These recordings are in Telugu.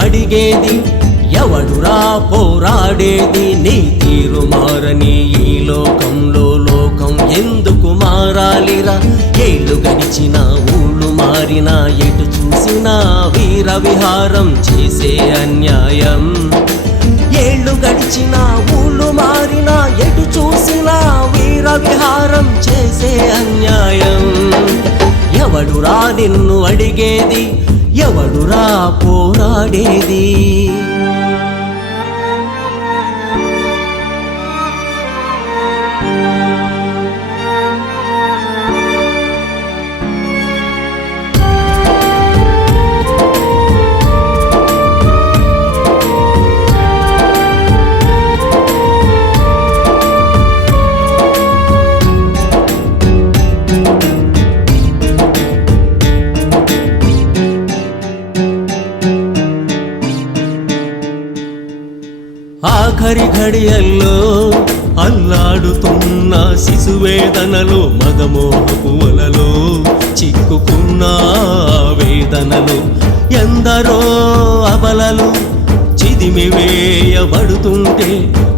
అడిగేది ఎవడురా పోరాడేది నీ తీరు మారని ఈ లోకంలో లోకం ఎందుకు మారాలిరా ఏళ్ళు గడిచిన ఊళ్ళు మారినా ఎటు చూసినా వీర విహారం చేసే అన్యాయం ఏళ్ళు గడిచిన ఊళ్ళు మారినా ఎటు చూసినా వీర విహారం చేసే అన్యాయం ఎవడురా నిన్ను అడిగేది ఎవడురా పోరాడేది ఆఖరి ఘడియల్లో అల్లాడుతున్న శిశువేదనలు మదమోహపు వలలో చిక్కుకున్న వేదనలు ఎందరో అబలలు చిదిమివేయబడుతుంటే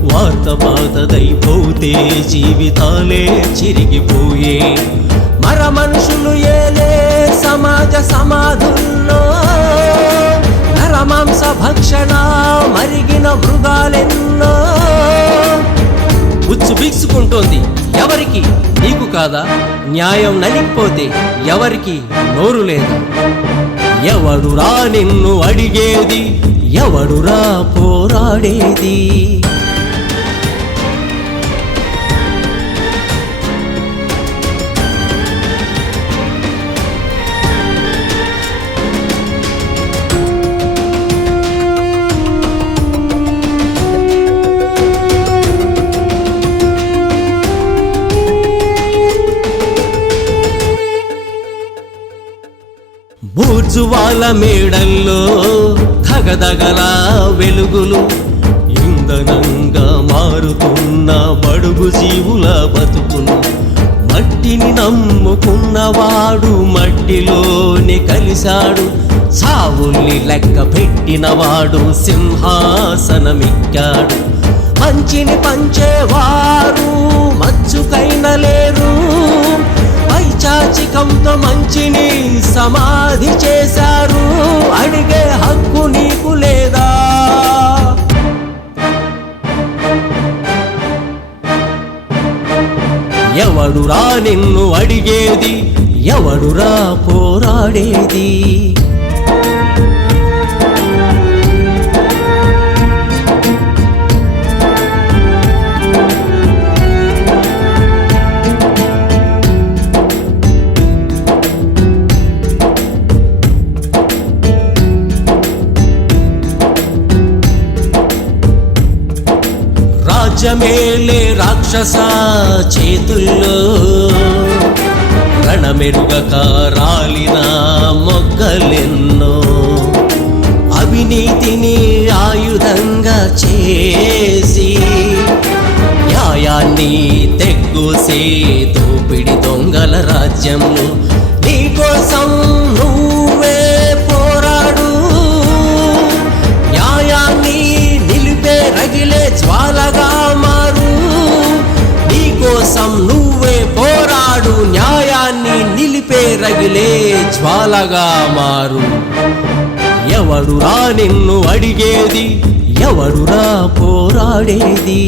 వార్త పాతదైపోతే జీవితాలే చిరిగిపోయే మర మనుషులు ఏలే సమాజ సమాధుల్లో నరమాంస భక్షణ మరిగిన మృగాలెన్నో ఉచ్చు బిగుసుకుంటోంది ఎవరికి నీకు కాదా న్యాయం నలిగిపోతే ఎవరికి నోరు లేదా ఎవడురా నిన్ను అడిగేది ఎవడురా పోరాడేది బూర్జువాల మేడల్లో ధగధగల వెలుగులు ఇంధనంగా మారుతున్న బడుగు జీవుల బతుకులు మట్టిని నమ్ముకున్నవాడు మట్టిలోనే కలిశాడు సావుల్ని లెక్క పెట్టినవాడు సింహాసనమెక్కాడు మంచిని పంచేవారు మచ్చుకైన లేరు పైచాచికంతో మంచిని సమాధి చేశారు అడిగే హక్కు నీకు లేదా ఎవడురా నిన్ను అడిగేది ఎవడురా పోరాడేది రాజ్యమేలే రాక్షస చేతుల్లో రణమెరుగక రాలిన మొగ్గలెన్నో అవినీతిని ఆయుధంగా చేసి న్యాయాన్ని తెగ్గోసే దోపిడి దొంగల రాజ్యంలో నీకోసం నువ్వే పోరాడు న్యాయాన్ని నిలిపే రగిలే జ్వాలగా మారు నీకోసం నువ్వే పోరాడు న్యాయాన్ని నిలిపే రగిలే జ్వాలగా మారు ఎవడురా నిన్ను అడిగేది ఎవడురా పోరాడేది